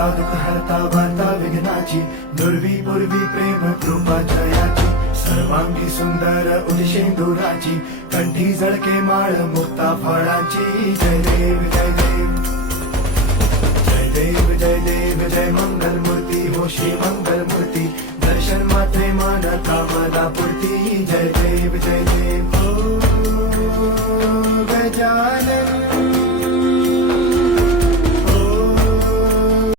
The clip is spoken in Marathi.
हरता दुःख हरता वार्ता विघ्नाची, दुर्वी पूर्वी प्रेम कृपा जयाची, सर्वांगी सुंदर उदिशेंदुराची, कंठी झळके माळ मुक्ता फळाची. जय देव जय देव जय देव जय देव जय मंगल मूर्ती हो श्री मंगल मूर्ती, दर्शन मात्रे मन कामना पूर्ती. जय देव जय देव हो गजानन